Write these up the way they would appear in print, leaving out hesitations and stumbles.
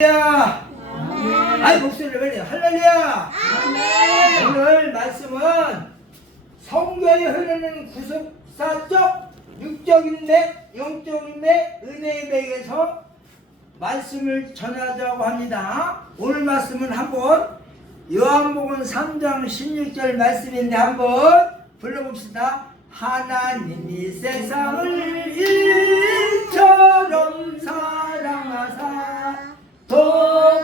할렐루야. 아이 목소리를 빨리 할렐루야. 아멘. 오늘 말씀은 성경에 흐르는 구속사적 육적 인맥, 영적 인맥, 은혜의 맥에서 말씀을 전하자고 합니다. 오늘 말씀은 한번 요한복음 3장 16절 말씀인데 한번 불러봅시다. 하나님이 세상을 일처럼 사랑하사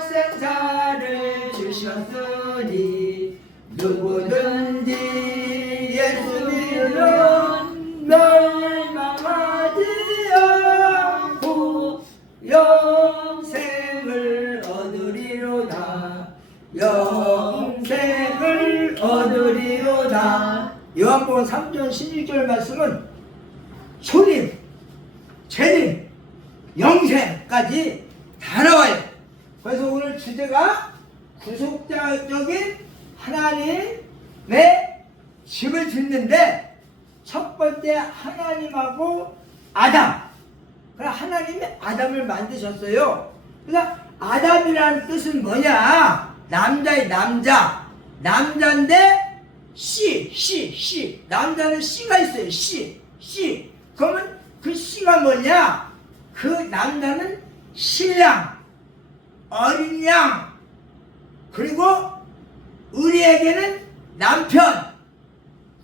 독생자를 주셨으니 누구든지 예수 믿으면 멸망하지 않고 영생을 얻으리로다. 영생을 얻으리로다. 요한복음 3장 16절 말씀은 초림, 재림, 영생까지 다 나와요. 그래서 오늘 주제가 구속자적인 하나님의 집을 짓는데 첫 번째 하나님하고 아담. 하나님이 아담을 만드셨어요. 그래서 아담이라는 뜻은 뭐냐? 남자의 남자. 남자인데 씨. 남자는 씨가 있어요. 씨. 그러면 그 씨가 뭐냐? 그 남자는 신랑, 어린 양, 그리고 우리에게는 남편,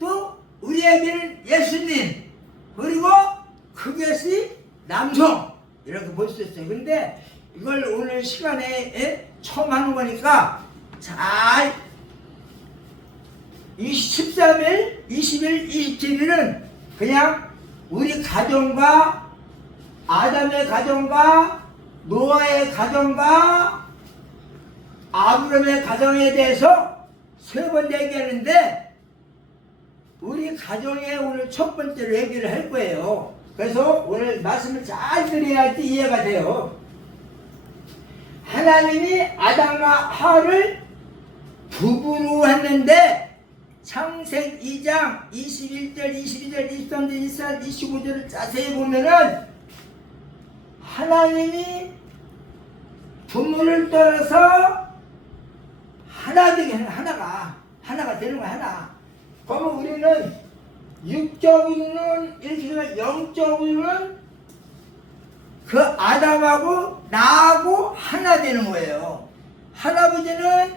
또 우리에게는 예수님, 그리고 그것이 남성, 이렇게 볼 수 있어요. 근데 이걸 오늘 시간에 처음 하는 거니까 잘 13일, 20일, 27일은 그냥 우리 가정과 아담의 가정과 노아의 가정과 아브라함의 가정에 대해서 세 번 얘기하는데 우리 가정에 오늘 첫 번째로 얘기를 할 거예요. 그래서 오늘 말씀을 잘 들어야지 이해가 돼요. 하나님이 아담과 하와를 부부로 했는데 창세기 2장 21절, 22절, 23절, 24절, 25절을 자세히 보면은 하나님이 부모를 떠나서 하나 되게 하나가 되는 거야. 하나. 그러면 우리는 육적으로는 이렇게 되면 영적으로는 그 아담하고 나하고 하나 되는 거예요. 할아버지는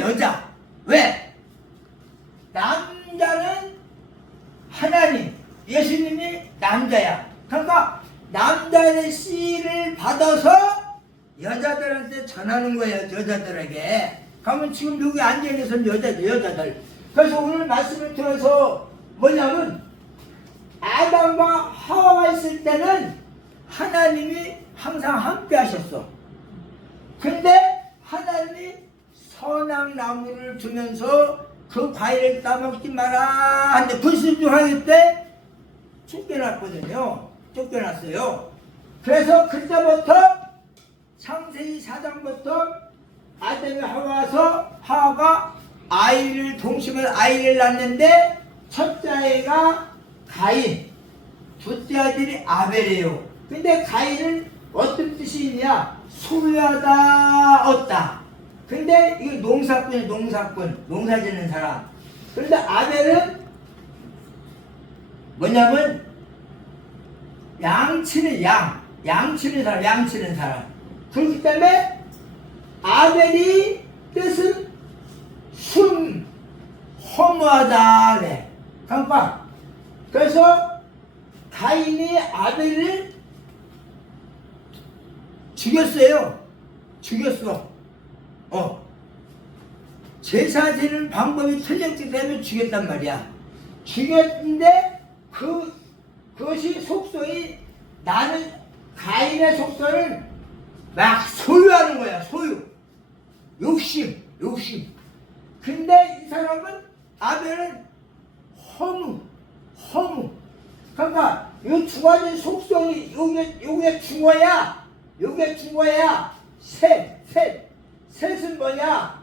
여자. 왜? 남자는 하나님, 예수님이 남자야. 그러니까 남자의 씨를 받아서 여자들한테 전하는 거예요. 여자들에게. 그러면 지금 여기 앉아있는 여자들. 그래서 오늘 말씀을 들어서 뭐냐면 아담과 하와가 있을 때는 하나님이 항상 함께 하셨어. 근데 하나님이 선악 나무를 주면서 그 과일을 따먹지 마라 하는데 불순종하기 때 쫓겨났어요. 그래서 그때부터 창세기 4장부터 아담이 하와가 동심을 아이를 낳는데 첫째 아이가 가인, 둘째 아들이 아벨이에요. 근데 가인은 어떤 뜻이 있냐? 소유하다, 얻다. 근데 이거 농사꾼, 농사 짓는 사람. 그런데 아벨은 뭐냐면 양치는 사람. 그렇기 때문에 아벨이 뜻은 허무하다 그래. 그러니까 그래서 가인이 아벨을 죽였어. 제사 드리는 방법이 틀렸기 때문에 죽였단 말이야. 죽였는데 그것이 속성이 나는 가인의 속성을 막 소유하는 거야. 욕심. 근데 이 사람은 아벨은 허무. 그러니까 이 두 가지 속성이 요게 죽어야 셋은 뭐냐?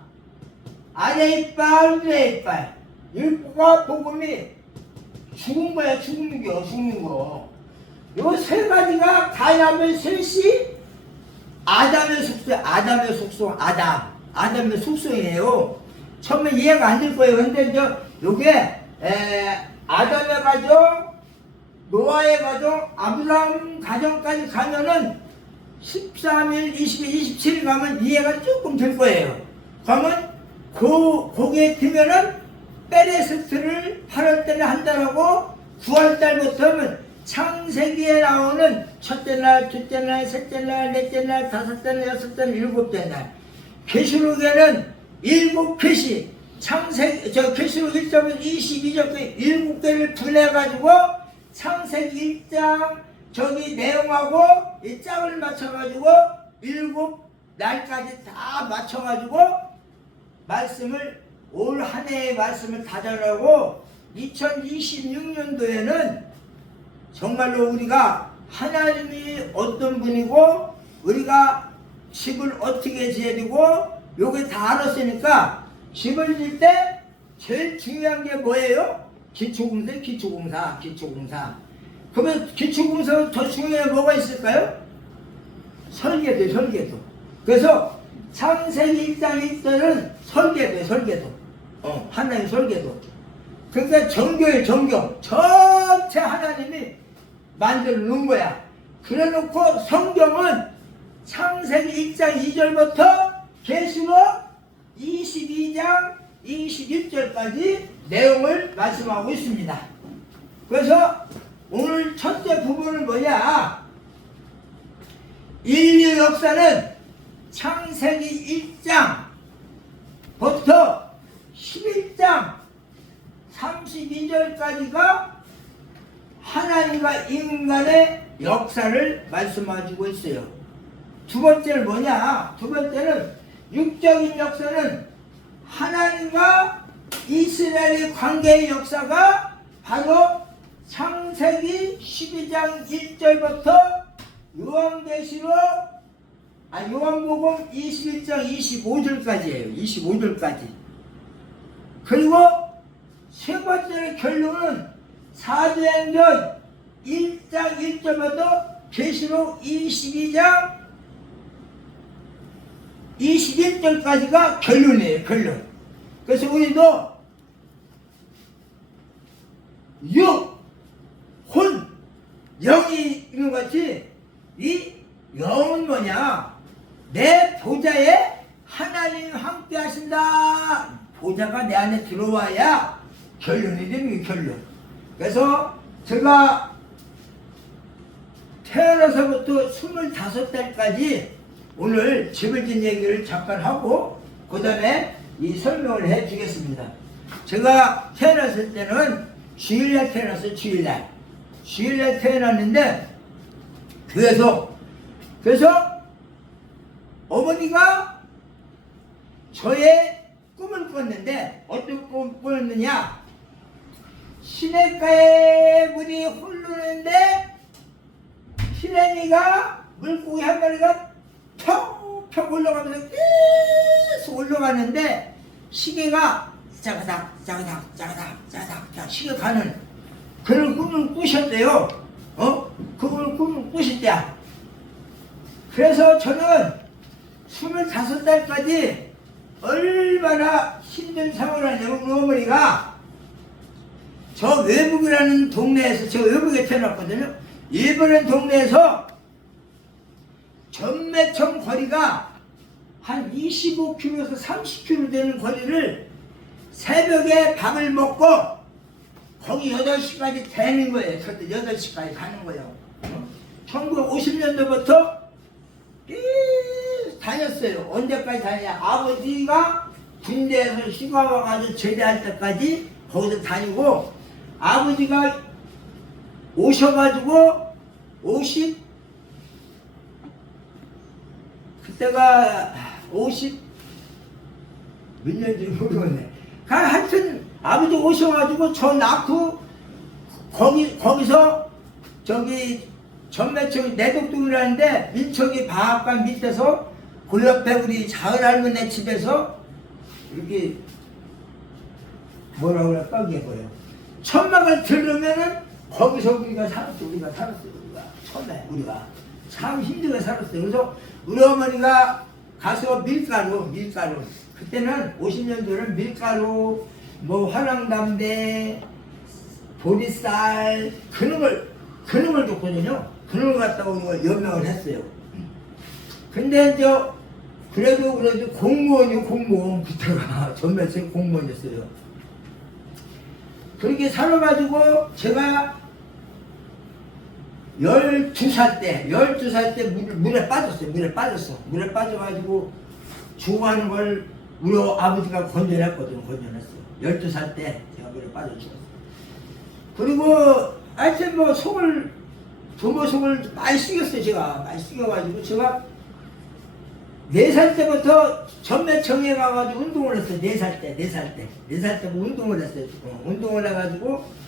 아래 이빨, 위에 이빨. 율법과 복음이 죽은 거. 요 세 가지가 가야면 셋이 아담의 속성, 아담의 속성, 아담의 속성이에요. 처음에 이해가 안 될 거예요. 근데 요게 아담의 가정, 노아의 가정, 아브라함 가정까지 가면은 13일, 20일, 27일 가면 이해가 조금 될 거예요. 그러면 거기에 들면은 페레스트를 8월 달에 한다라고 9월 달부터는 창세기에 나오는 첫째 날, 둘째 날, 셋째 날, 넷째 날, 다섯째 날, 여섯째 날, 일곱째 날. 계시록에는 7계시, 계시록 1장부터 22장까지 7개를 분해가지고 창세기 1장 내용하고 이 짝을 맞춰가지고 7날까지 다 맞춰가지고 말씀을 올 한 해의 말씀을 다 전하고 2026년도에는 정말로 우리가 하나님이 어떤 분이고 우리가 집을 어떻게 지어야 되고 요게 다 알았으니까 집을 질 때 제일 중요한 게 뭐예요? 기초공사. 그러면 기초공사는 더 중요한 게 뭐가 있을까요? 설계도. 그래서 창세기 1장 1절은 설계도. 하나님 설계도. 그러니까 정교예요, 정교. 전체 하나님이 만들어 놓은 거야. 그래 놓고 성경은 창세기 1장 2절부터 계시록 22장 21절까지 내용을 말씀하고 있습니다. 그래서 오늘 첫째 부분은 뭐냐? 인류 역사는 창세기 1장부터 11장 32절까지가 하나님과 인간의 역사를 말씀해주고 있어요. 두 번째는 뭐냐? 두 번째는 육적인 역사는 하나님과 이스라엘의 관계의 역사가 바로 창세기 12장 1절부터 요한복음 21장 25절까지예요. 25절까지. 그리고 세 번째 결론은 사도행전 1장 1절부터 계시록 22장 21절까지가 결론이에요. 결론. 그래서 우리도 육, 혼, 영이 있는 것 같이 이 영은 뭐냐? 내 보좌에 하나님 함께 하신다. 보좌가 내 안에 들어와야 결론이 되는 게 결론. 그래서 제가 태어나서부터 25달까지 오늘 집을 진 얘기를 잠깐 하고 그 다음에 이 설명을 해 주겠습니다. 제가 태어났을 때는 주일날 태어났어요. 주일날 태어났는데 그래서 어머니가 저의 꿈을 꿨는데 어떤 꿈을 꿨느냐? 시냇가에 물이 흐르는데 시래미가 물고기 한 마리가 평평 올라가면서 계속 올라가는데 시계가 짜가닥 시계 가는 그런 꿈을 꾸셨대요. 그걸 꿈을 꾸셨대. 그래서 저는 25살까지 얼마나 힘든 생활을 하냐면 어머니가 저 외북이라는 동네에서 제가 외북에 태어났거든요. 일본의 동네에서 전매청 거리가 한 25km에서 30km 되는 거리를 새벽에 밥을 먹고 거기 8시까지 되는 거예요. 그때 8시까지 가는 거예요. 1950년도부터 다녔어요. 언제까지 다녔냐? 아버지가 군대에서 휴가 와가지고 제대할 때까지 거기서 다니고 아버지가 오셔가지고 그때가 50 몇 년인지 모르겠네. 하여튼 아버지 오셔가지고 저 낳고 거기서 저기 전매청 내덕동이라는데 민척이 방앗간 밑에서 그 옆에 우리 자을 할머니 집에서 이렇게 뭐라고 그럴까 이게 뭐예요? 천막을 들으면은 거기서 우리가 살았어요. 처음에 우리가 참 힘들게 살았어요. 그래서 우리 어머니가 가서 밀가루 그때는 50년도는 밀가루 뭐 화랑담배 보리쌀 그런 걸 줬거든요. 그런 걸 갖다가 우리가 연명을 했어요. 근데 이제 그래도 공무원 그때가 전매생 공무원이었어요. 그렇게 살아가지고 제가 12살 때 물에 빠졌어. 물에 빠져가지고 죽어가는 걸 우리 아버지가 건져냈어요. 12살 때 제가 물에 빠져 죽었어요. 그리고 하여튼 뭐 부모 속을 많이 씻겼어요. 제가 많이 씻겨가지고 제가 4살 때부터 전매청에 가가지고 운동을 했어요. 4살 때 운동을 했어요. 운동을 해가지고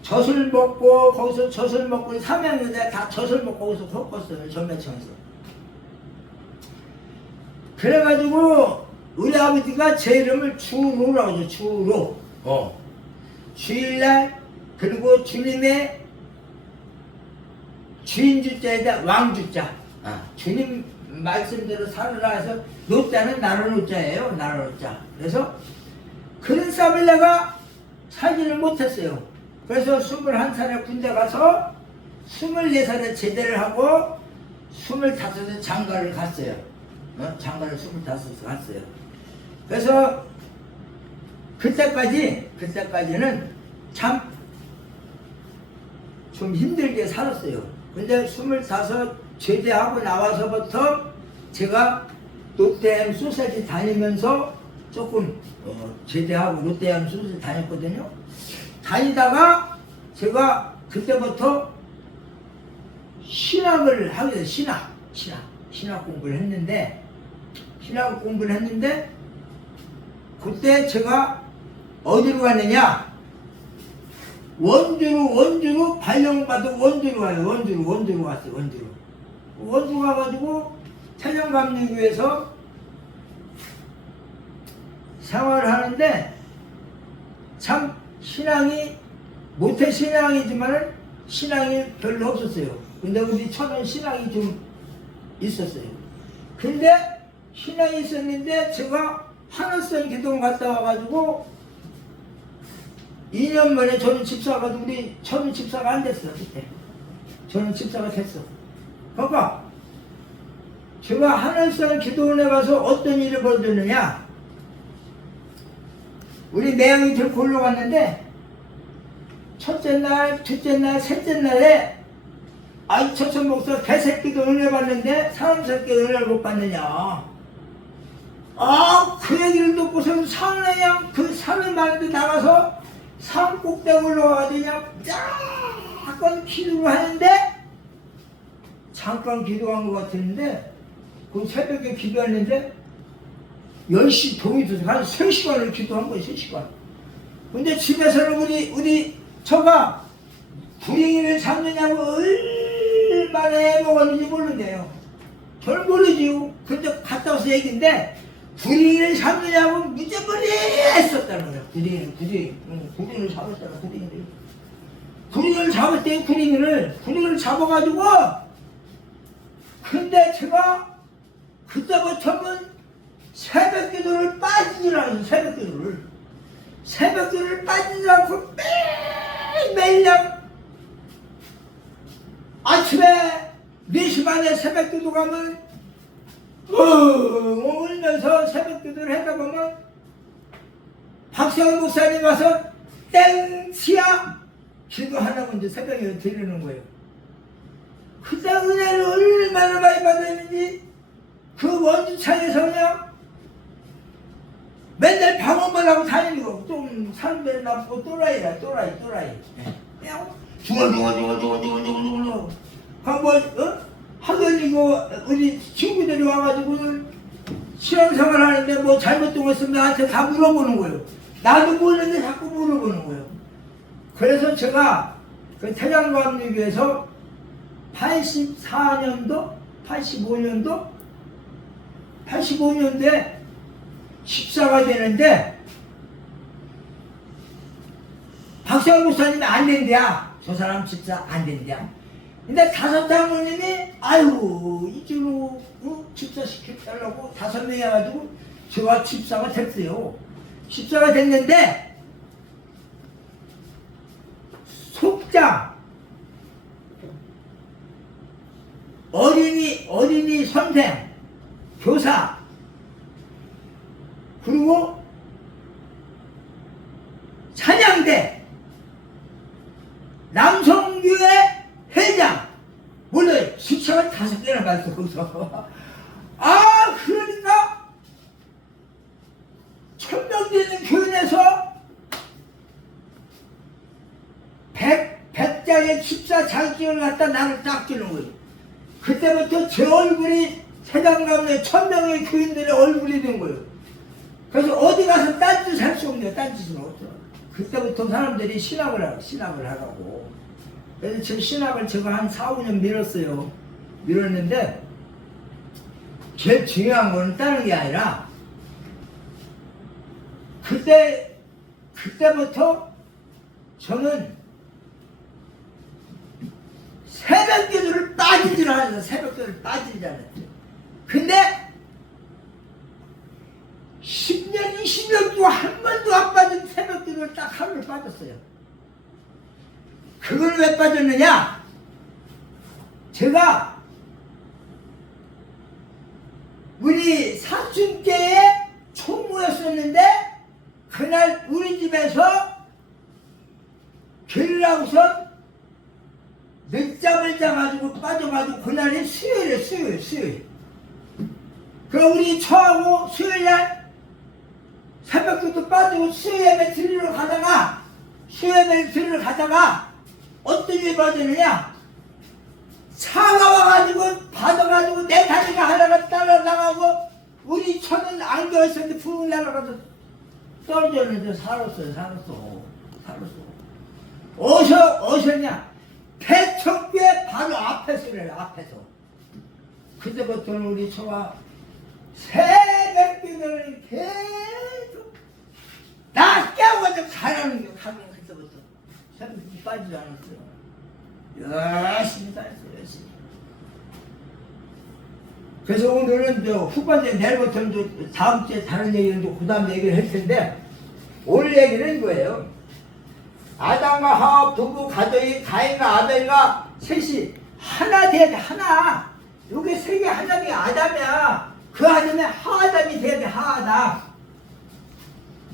젖을 먹고 거기서 젖을 먹고 3학년 때 다 젖을 먹고 거기서 컸어요. 전매청에서. 그래가지고 우리 아버지가 제 이름을 주로라고 하죠. 주로. 주일날 그리고 주님의 주인주자에다 왕주자. 주님 말씀대로 살으라 해서 노자는 나로 노자예요. 나로 노자. 그래서 그런 쌈을 내가 살지를 못했어요. 그래서 21살에 군대 가서 24살에 제대를 하고 25에 장가를 갔어요. 장가를 25에 갔어요. 그래서 그때까지는 참 좀 힘들게 살았어요. 근데 25 제대하고 나와서부터 제가 롯데햄 소세지 다니면서 조금 제대하고 롯데햄 소세지 다녔거든요. 다니다가 제가 그때부터 신학을 하게 됐어요. 신학 공부를 했는데 그때 제가 어디로 갔느냐? 원주로 발령받은 원주로 가요. 원주로 갔어요. 원주 가가지고 태정감리교에서 생활을 하는데 참 신앙이 모태 신앙이지만은 신앙이 별로 없었어요. 근데 우리 처는 신앙이 좀 있었어요. 근데 신앙이 있었는데 제가 하늘선 기도원 갔다 와가지고 2년 만에 저는 집사가 우리 저는 집사가 안 됐어. 그때 저는 집사가 됐어. 그러니까 제가 하늘산 기도원에 가서 어떤 일이 벌어졌느냐, 우리 매형이 들고 올라갔는데 첫째 날, 둘째 날, 셋째 날에 아이 처천 목사 개새끼도 은혜 받는데 사람 새끼 은혜를 못 받느냐. 그 얘기를 듣고서 산에양 그 산을 많은데 나가서 산 꼭대기 올라가가지고 그냥 잠깐 기도를 하는데 잠깐 기도한 것 같았는데 그 새벽에 기도했는데 10시 동이 들어서 한 3시간을 기도한 거예요. 3시간. 근데 집에서는 우리 처가 불행이를 잡느냐고 얼마나 해먹었는지 모르네요. 저는 모르지요. 근데 갔다 와서 얘기인데 불행이를 잡느냐고 무조건 했었다는 거예요. 불행이를 잡았잖아. 불행이를 잡았대요. 불행이를 잡아가지고 근데 제가 그때부터는 새벽 기도를 빠지질 않아요. 새벽 기도를 빠지지 않고 매일 그냥 아침에 4시 반에 새벽 기도 가면 울면서 새벽 기도를 하다 보면 박세원 목사님 와서 땡치야 기도하라고 이제 새벽에 드리는 거예요. 그때 은혜를 얼마나 많이 받았는지 그 원주창에서 그냥 맨날 방언만 하고 다니는 거. 좀 사람들이 나쁘고 또라이. 그냥 중얼. 하더니 우리 친구들이 와가지고 신앙생활 하는데 뭐 잘못된 거 있으면 나한테 다 물어보는 거예요. 나도 모르는데 자꾸 물어보는 거예요. 그래서 제가 그 태장감리교에서 85년도에 집사가 되는데 박세원 목사님이 안 된대야. 저 사람 집사 안 된대야. 근데 다섯 장로님이 아유 이쪽으로 집사시키려고 5명이 해가지고 제가 집사가 됐어요. 집사가 됐는데 속장 어린이 선생 교사 그리고 찬양대 남성교회 회장 몰라요. 수첩을 5개나 받았어 거기서. 아 그러니까 1000명 되는 교인에서 100장의 집사 자격증을 갖다 나를 딱 주는 거예요. 그때부터 제 얼굴이 세상 가운데 1000명의 교인들의 얼굴이 된 거예요. 그래서 어디 가서 딴짓 할 수 없네요. 딴짓은 없어. 그때부터 사람들이 신학을 하라고. 그래서 제 신학을 제가 한 4, 5년 밀었어요. 밀었는데 제일 중요한 거는 다른 게 아니라 그때부터 저는 새벽 기도를 빠진 줄 알았어요. 새벽 기도를 빠진 줄 알았어요. 근데 10년, 20년 동안 한 번도 안 빠진 새벽 기도를 딱 하루를 빠졌어요. 그걸 왜 빠졌느냐? 제가 우리 사춘께에 총무였었는데 그날 우리 집에서 게릴라우선 늦잠을 자가지고 빠져가지고 그날이 수요일. 그럼 우리 처하고 수요일날 새벽부터 빠지고 수요예배 드리러 가다가 어떤 일이 벌어지느냐? 차가 와가지고 받아가지고 내 다리가 하나가 따라나가고 우리 처는 안겨있었는데 붕 날아가서 떨어졌는데 살았어. 어디서냐? 배척교회 바로 앞에서래요. 앞에서. 그때부터는 우리 처가 새벽기도를 계속 나 깨워가지고 가라는 게 가면 그때부터 새벽기 빠지지 않았어요. 열심히 살았어요. 열심히. 그래서 오늘은 후반전에 내일부터는 다음 주에 다른 얘기는 그 다음 얘기를 할 텐데 오늘 얘기는 이거예요. 아담과 하와 부부 가족이 가인과 아벨과 셋이 하나 돼야 돼. 하나. 요게 세 개 하나님이 아담이야. 그 아담에 하아담이 돼야 돼. 하아담.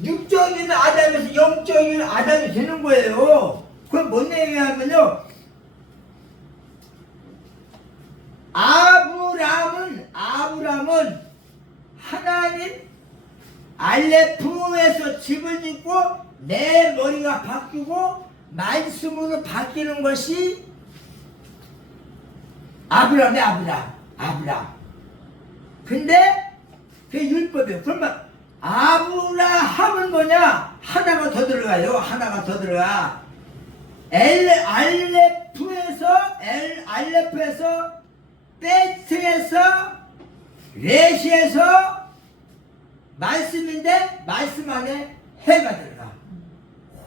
육적인 아담에서 영적인 아담이 되는 거예요. 그건 뭔 얘기냐면요. 아브람은 하나님 알레프에서 집을 짓고 내 머리가 바뀌고 말씀으로 바뀌는 것이 아브람. 근데 그게 율법이에요. 그러면 아브라함은 뭐냐? 하나가 더 들어가요. 알레프에서 베트에서 레시에서 말씀인데 말씀 안에 해가 들어가.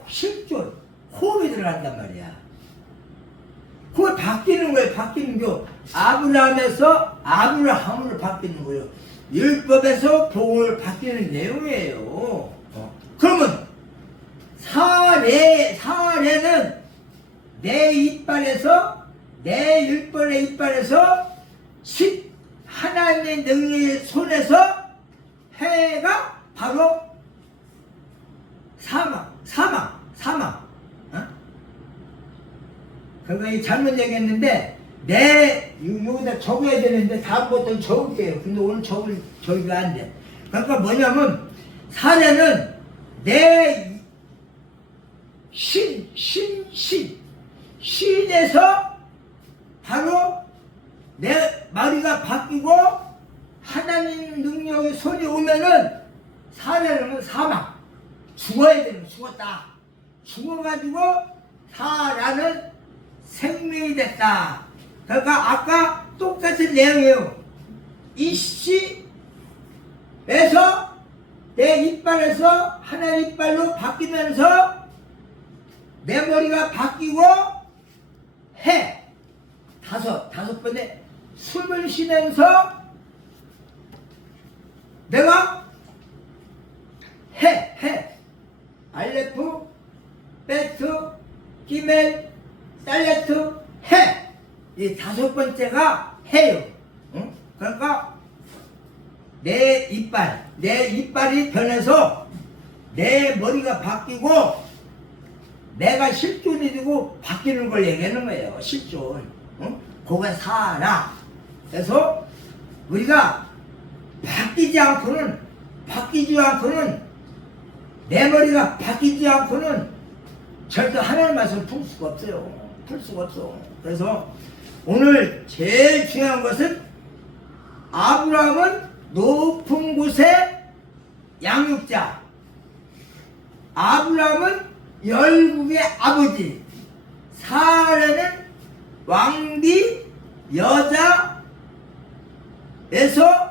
실존 호흡이 들어간단 말이야. 그걸 바뀌는 거예요. 바뀌는 거. 아브라함에서 아브라함으로 바뀌는 거예요. 율법에서 복을 바뀌는 내용이에요. 그러면 사례는 내 이빨에서 내 율법의 이빨에서 하나님의 능력의 손에서 해가 바로 사망. 그러니까 잘못 얘기했는데 여기다 적어야 되는데 다음부터는 적을게요. 근데 오늘 적기가 안 돼. 그러니까 뭐냐면 사례는 내 신에서 바로 내 머리가 바뀌고 하나님 능력의 손이 오면은 사례는 사망. 죽어야 되는 거. 죽었다. 죽어가지고 사라는 생명이 됐다. 그러니까 아까 똑같은 내용이에요. 이 씨에서 내 이빨에서 하나님 이빨로 바뀌면서 내 머리가 바뀌고 다섯 번에 숨을 쉬면서 5번째가 해요. 응? 그러니까 내 이빨이 변해서 내 머리가 바뀌고 내가 실존이 되고 바뀌는 걸 얘기하는 거예요. 실존. 응? 그게 사나. 그래서 우리가 바뀌지 않고는 내 머리가 바뀌지 않고는 절대 하나님 말씀을 풀 수가 없어요. 풀 수가 없어. 그래서 오늘 제일 중요한 것은 아브라함은 높은 곳의 양육자, 아브라함은 열국의 아버지, 사라는 왕비 여자에서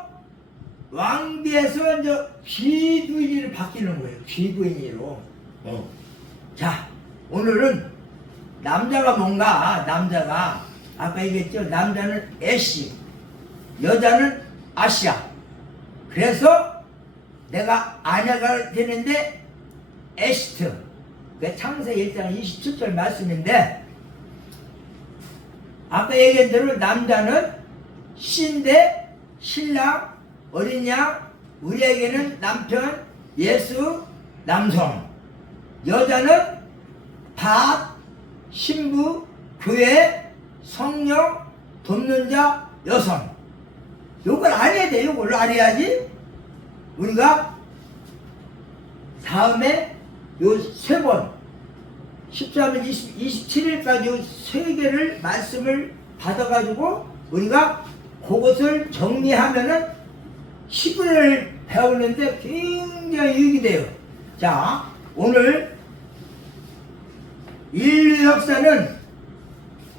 왕비에서 이제 귀부인으로 바뀌는 거예요. 귀부인으로. 자, 오늘은 남자가 뭔가, 남자가 아까 얘기했죠. 남자는 애시, 여자는 아시아. 그래서 내가 아내가 되는데 에시트. 그 창세기 1장 27절 말씀인데, 아까 얘기한 대로 남자는 신대, 신랑, 어린 양, 우리에게는 남편, 예수, 남성. 여자는 밥, 신부, 교회, 성령, 돕는 자, 여성. 요걸 알아야 돼. 요걸 알아야지 우리가 다음에 요 3번 13일 27일까지 요 3개를 말씀을 받아가지고 우리가 그것을 정리하면은 10일을 배우는데 굉장히 유익이 돼요. 자, 오늘 인류 역사는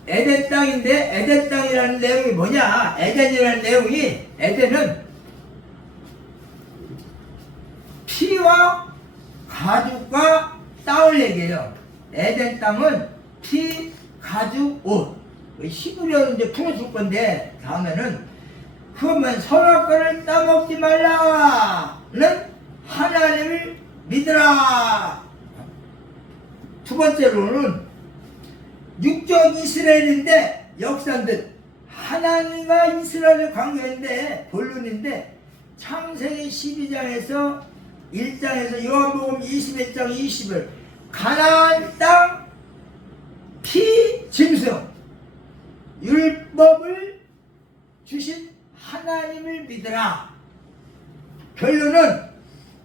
에덴 땅인데, 에덴 땅이라는 내용이 뭐냐? 에덴이라는 내용이, 에덴은 피와 가죽과 땀을 얘기해요. 에덴 땅은 피, 가죽, 옷. 히브리어는 이제 풀어줄 건데, 다음에는, 그러면 선악과를 따먹지 말라는 하나님을 믿으라. 두 번째로는, 육적 이스라엘인데 역사인듯 하나님과 이스라엘의 관계인데 본론인데 창세기 12장에서 1장에서 요한복음 21장 20을 가나안 땅 피짐승 율법을 주신 하나님을 믿으라. 결론은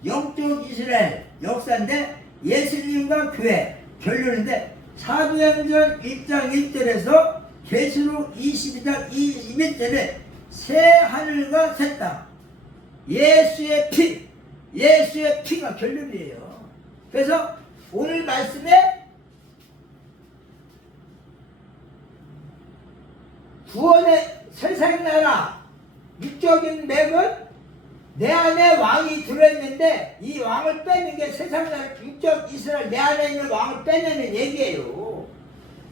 영적 이스라엘 역사인데 예수님과 교회 결론인데 사도행전 1장 1절에서 계시록 22장 21절에 새 하늘과 새 땅 예수의 피가 결론이에요. 그래서 오늘 말씀에 구원의 세상 나라 육적인 맥은 내 안에 왕이 들어있는데 이 왕을 빼는 게 세상 나라 육적 이스라엘 내 안에 있는 왕을 빼내는 얘기예요.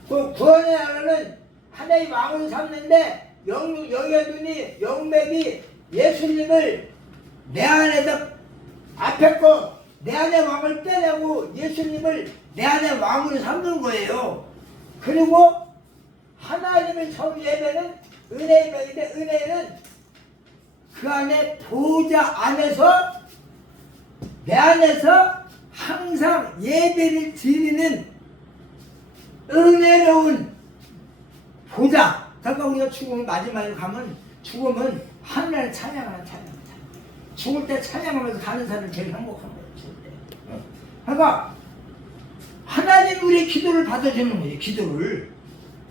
그 구원의 나라는 하나의 왕을 삼는데 영의 눈이 영맥이 예수님을 내 안에다 앞에 거 내 안에 왕을 빼내고 예수님을 내 안에 왕으로 삼는 거예요. 그리고 하나님의 성 예배는 은혜의 명인데 은혜는 그 안에 보좌 안에서 내 안에서 항상 예배를 드리는 은혜로운 보좌. 그러니까 우리가 죽으면 마지막에 가면 죽으면 하늘을 찬양하는 죽을 때 찬양하면서 가는 사람이 제일 행복한 거예요. 죽을 때. 그러니까 하나님 우리의 기도를 받아주는 거예요. 기도를.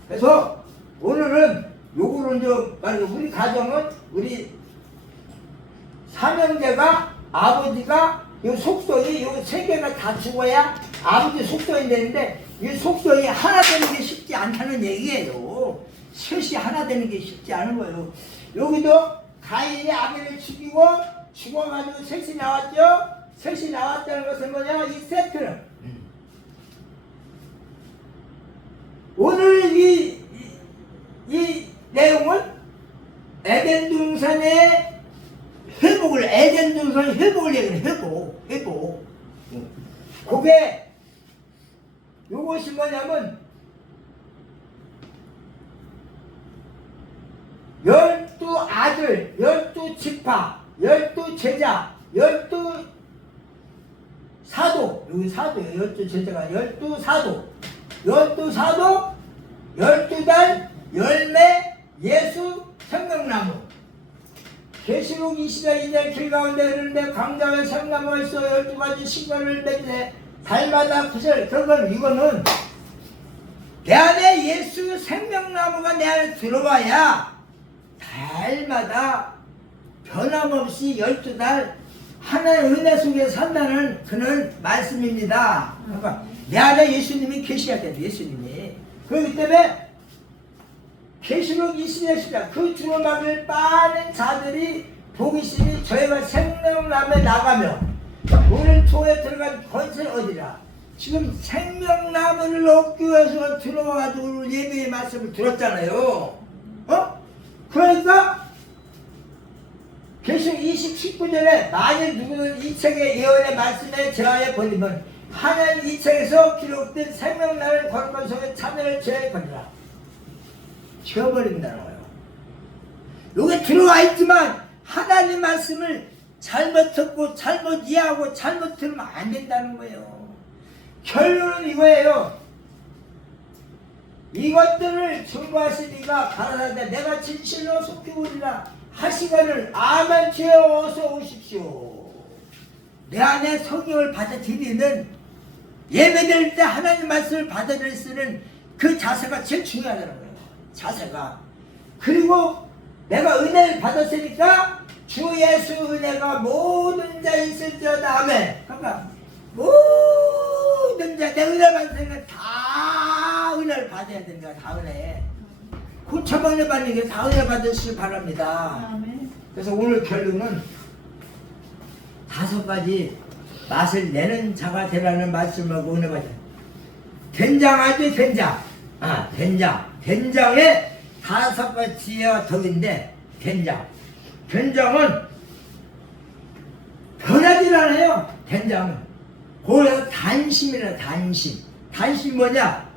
그래서 오늘은 요거는 우리 가정은 우리 삼형제가 아버지가 요 속성이 요 3개가 다 죽어야 아버지 속성이 되는데 이 속성이 하나 되는 게 쉽지 않다는 얘기예요. 셋이 하나 되는 게 쉽지 않은 거예요. 여기도 가인이 아벨을 죽이고 죽어가지고 셋이 나왔죠. 셋이 나왔다는 것은 뭐냐? 이 세트는 오늘 이 내용은 에덴 동산의 에덴 동산의 회복을 얘기해요. 회복. 그게 요것이 뭐냐면 열두 아들, 열두 지파, 열두 제자, 열두 사도, 여기 사도예요. 열두 제자가 열두 사도, 열두 사도, 열두 달, 열매, 예수, 생명나무. 계시록 20장 2절 길 가운데 흐르는데 광장에 생나무가 있어 12가지 신과를 맺네. 달마다 구절. 그러면 이거는 내 안에 예수 생명나무가 내 안에 들어와야 달마다 변함없이 12달 하나의 은혜 속에 산다는 그런 말씀입니다. 그러니까 내 안에 예수님이 계셔야 돼요. 예수님이. 그렇기 때문에 계시록 20장 10장 그 주름함을 빠는 자들이 복이 있으니 저희가 생명나무에 나가며 오늘 통에 들어간 권세 어디라. 지금 생명나무를 얻기 위해서 들어와가지고 예배의 말씀을 들었잖아요. 그러니까 계시록 19절에 만일 누구는 이 책의 예언의 말씀에 제하에 걸리면 하나님 이 책에서 기록된 생명나무를 거룩한 속에 참여를 제하에 걸리라. 지워버린다는 거예요. 여기 들어와 있지만 하나님 말씀을 잘못 듣고 잘못 이해하고 잘못 들으면 안 된다는 거예요. 결론은 이거예요. 이것들을 증거하시니가 가라사대 내가 진실로 속히 오리라 하시거늘 아멘 주여 어서 오십시오. 내 안에 성령을 받아들이는 예배드릴 때 하나님 말씀을 받아들일 수 있는 그 자세가 제일 중요하다는 거예요. 자세가. 그리고 내가 은혜를 받았으니까 주 예수 은혜가 모든 자에 있을지어다. 아멘. 그러니까 모든 자 내 은혜를 받았으니까 다 은혜를 받아야 된다. 다 은혜. 고쳐만 은혜 받는 게 다 은혜 받으시길 바랍니다. 아멘. 그래서 오늘 결론은 5가지 맛을 내는 자가 되라는 말씀을 하고 은혜 받아요. 된장 알죠? 된장. 된장. 된장에 5가지 지혜와 덕인데 된장. 된장은 변하질 않아요. 된장은. 그래서 단심이라 단심. 단심 뭐냐?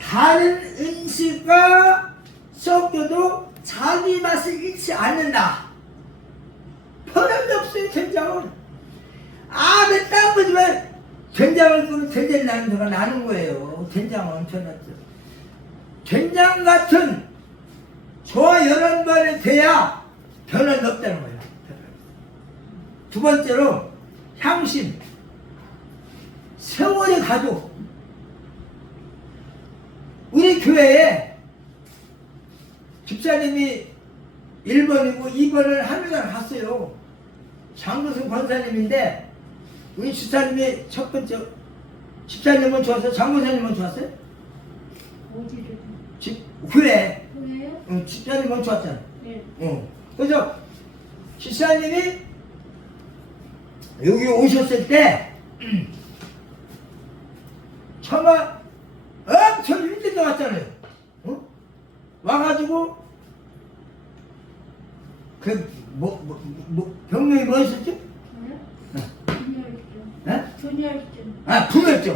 다른 음식과 섞여도 자기 맛을 잃지 않는다. 변함이 없어요. 된장은. 왜 딴 거지만 된장을 끄면 된장 나는 데가 나는 거예요. 된장은 변하죠. 된장 같은 저와 열한발이 돼야 변화는 없다는 거예요. 두 번째로 향심. 세월이 가도 우리 교회에 집사님이 1번이고 2번을 하늘나라 갔어요. 장구승 권사님인데 우리 집사님이 첫 번째 집사님은 좋았어요? 장구사님은 좋았어요? 어디를? 교회. 교회요? 집사님은 좋았잖아. 네. 그래서 집사님이 여기 오셨을 때 정말 엄청 힘들게 왔잖아요. 와가지고 병명이 뭐였었죠?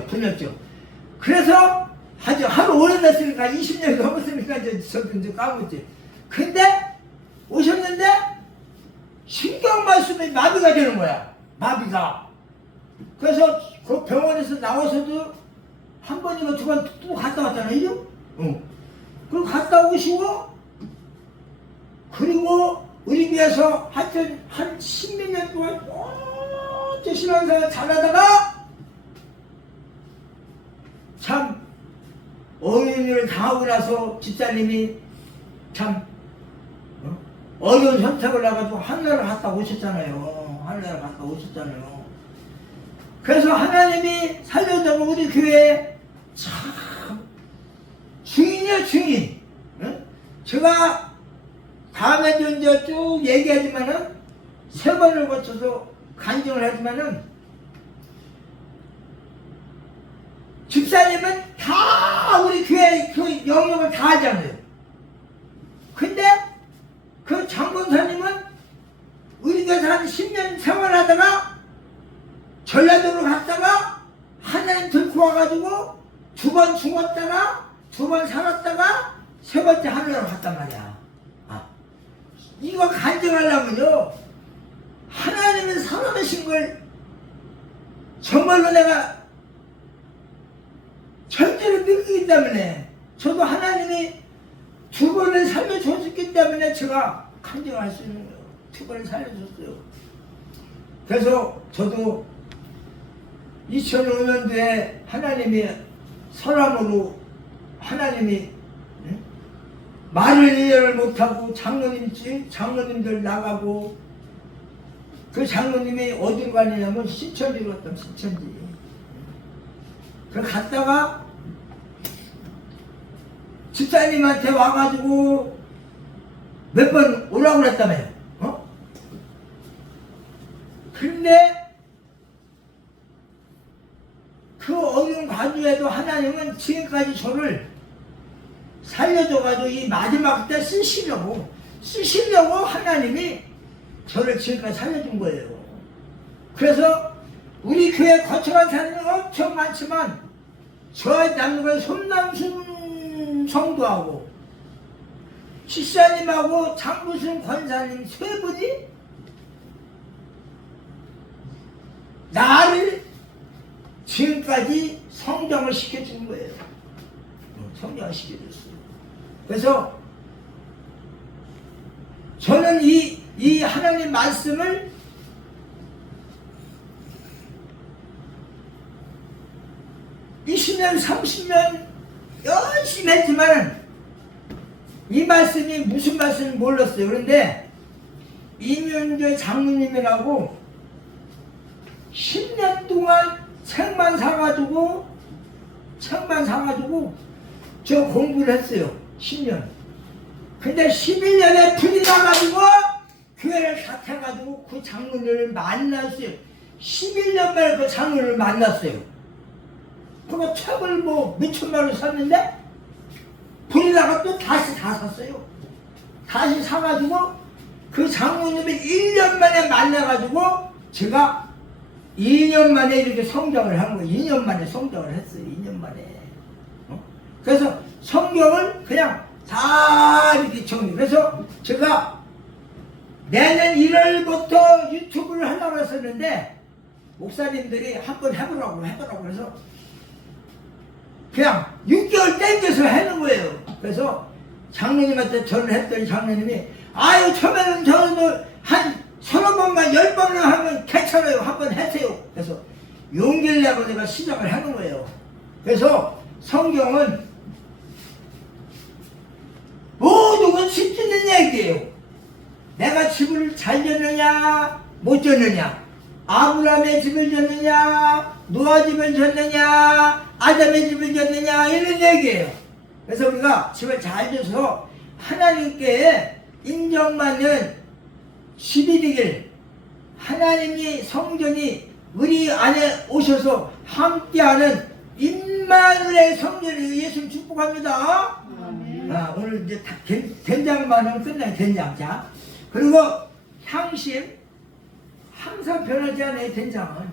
분열증. 그래서 하루 오래됐으니까 20년이 넘었으니까 이제 까먹었지. 근데 오셨는데 신경 말씀이 마비가 되는 거야. 마비가. 그래서 그 병원에서 나와서도 한 번이나 두 번 또 갔다 왔잖아요. 그럼 갔다 오시고 그리고 우리 위해서 하여튼 한 10몇 년 동안 또 신앙생활 잘하다가 참 어린이를 당하고 나서 집사님이 참 어려운 선택을 해가지고 하늘을 갔다 오셨잖아요. 하늘을 갔다 오셨잖아요. 그래서 하나님이 살려주면 우리 교회에 참 증인이에요, 증인. 제가 다음에도 이제 쭉 얘기하지만은 3번을 거쳐서 간증을 하지만은 집사님은 다 우리 교회 그 영역을 다 하잖아요. 근데 그 장본사님은 우리 교회에서 한 10년 생활하다가 전라도로 갔다가 하나님 들고 와가지고 2번 죽었다가 2번 살았다가 3번째 하늘나라 갔단 말이야. 이거 간증하려면요, 하나님은 살아계신 걸 정말로 내가 절대로 느끼기 때문에, 저도 하나님이 두 번을 살려줬기 때문에 제가 간증할 수 있는 거예요. 두 번을 살려줬어요. 그래서 저도 2005년도에 하나님이 선함으로 하나님이 말을 이해를 못하고 장로님들 나가고, 그 장로님이 어디로 가느냐면 신천지로 갔다. 신천지. 그 갔다가 집사님한테 와가지고 몇 번 오라고 그랬다며요. 근데 그 어려운 과정에도 하나님은 지금까지 저를 살려줘가지고 이 마지막 때 쓰시려고 하나님이 저를 지금까지 살려준 거예요. 그래서 우리 교회 거쳐간 사람이 엄청 많지만 저 남녀가 손남순 성도하고 집사님하고 장부순 권사님 세 분이 나를 지금까지 성장을 시켜준 거예요. 성장을 시켜줬어요. 그래서 저는 이 하나님 말씀을 (20년) (30년) 열심히 했지만 이 말씀이 무슨 말씀인지 몰랐어요. 그런데 이면재 장로님이라고 10년 동안 책만 사가지고 저 공부를 했어요. 10년. 근데 11년에 불이 나가지고 교회를 닫혀가지고 그 장로님을 만났어요. 11년 만에 그 장로님을 만났어요. 그거 책을 뭐 몇천만 원 샀는데 불이 나가 또 다시 다 샀어요. 다시 사가지고 그 장로님을 1년 만에 만나가지고 제가 2년 만에 이렇게 성장을 한 거예요. 2년 만에 성장을 했어요. 2년 만에. 그래서 성경을 그냥 다 이렇게 정리. 그래서 제가 내년 1월부터 유튜브를 하려고 했었는데 목사님들이 한번 해보라고 해서 그냥 6개월 땡겨서 하는 거예요. 그래서 장로님한테 전을 했더니 장로님이 아유 처음에는 저는 한 30번만 10번만 하면 괜찮아요. 한번 하세요. 그래서 용기를 내고 내가 시작을 하는 거예요. 그래서 성경은 모든 건 집 짓는 얘기예요. 내가 집을 잘 졌느냐 못 졌느냐, 아브라함의 집을 졌느냐 노아 집을 졌느냐 아담의 집을 졌느냐, 이런 얘기예요. 그래서 우리가 집을 잘 져서 하나님께 인정받는 집이 되길, 하나님이 성전이 우리 안에 오셔서 함께하는 임마누엘의 성전을 예수님 축복합니다. 오늘 이제 된장만 하면 끝나요. 된장. 자, 그리고 향심 항상 변하지 않아요. 된장은.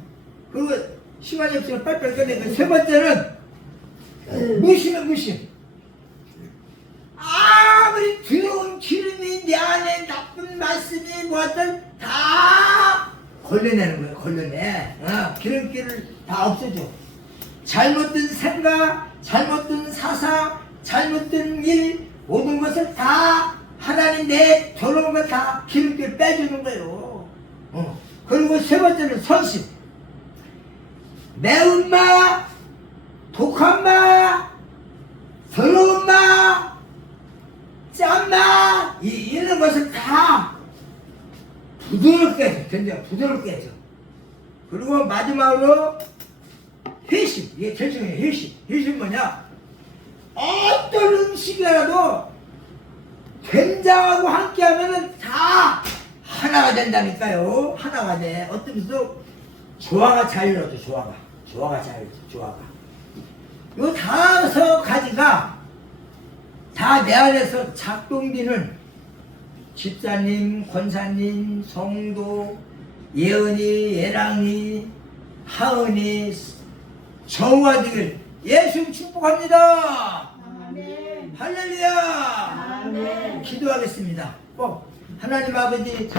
그리고 시간이 없으면 빨리빨리 끝내고, 세 번째는 무심. 아무리 더러운 기름이 내 안에 나쁜 말씀이 뭐든 다 걸러내는 거예요. 걸러내. 기름기를 다 없애줘. 잘못된 생각, 잘못된 사상, 잘못된 일, 모든 것을 다 하나님 내 더러운 거 다 기름기를 빼주는 거예요. 그리고 세 번째는 선심. 매운 맛, 독한 맛, 더러운 맛, 짠맛, 이런 것을 다 부드럽게 해줘. 굉장히 부드럽게 해줘. 그리고 마지막으로 회심. 이게 제일 중요해요. 회심 뭐냐? 어떤 음식이라도 된장하고 함께 하면은 다 하나가 된다니까요. 하나가 돼. 어떤 것도 조화가 잘 이루어져. 조화가 잘 이루어져. 조화가. 요 5가지가 다 내 안에서 작동되는 집사님, 권사님, 성도, 예언이, 예랑이, 하은이, 정화 되길 예수 축복합니다. 아멘. 할렐루야. 아멘. 기도하겠습니다. 꼭 하나님 아버지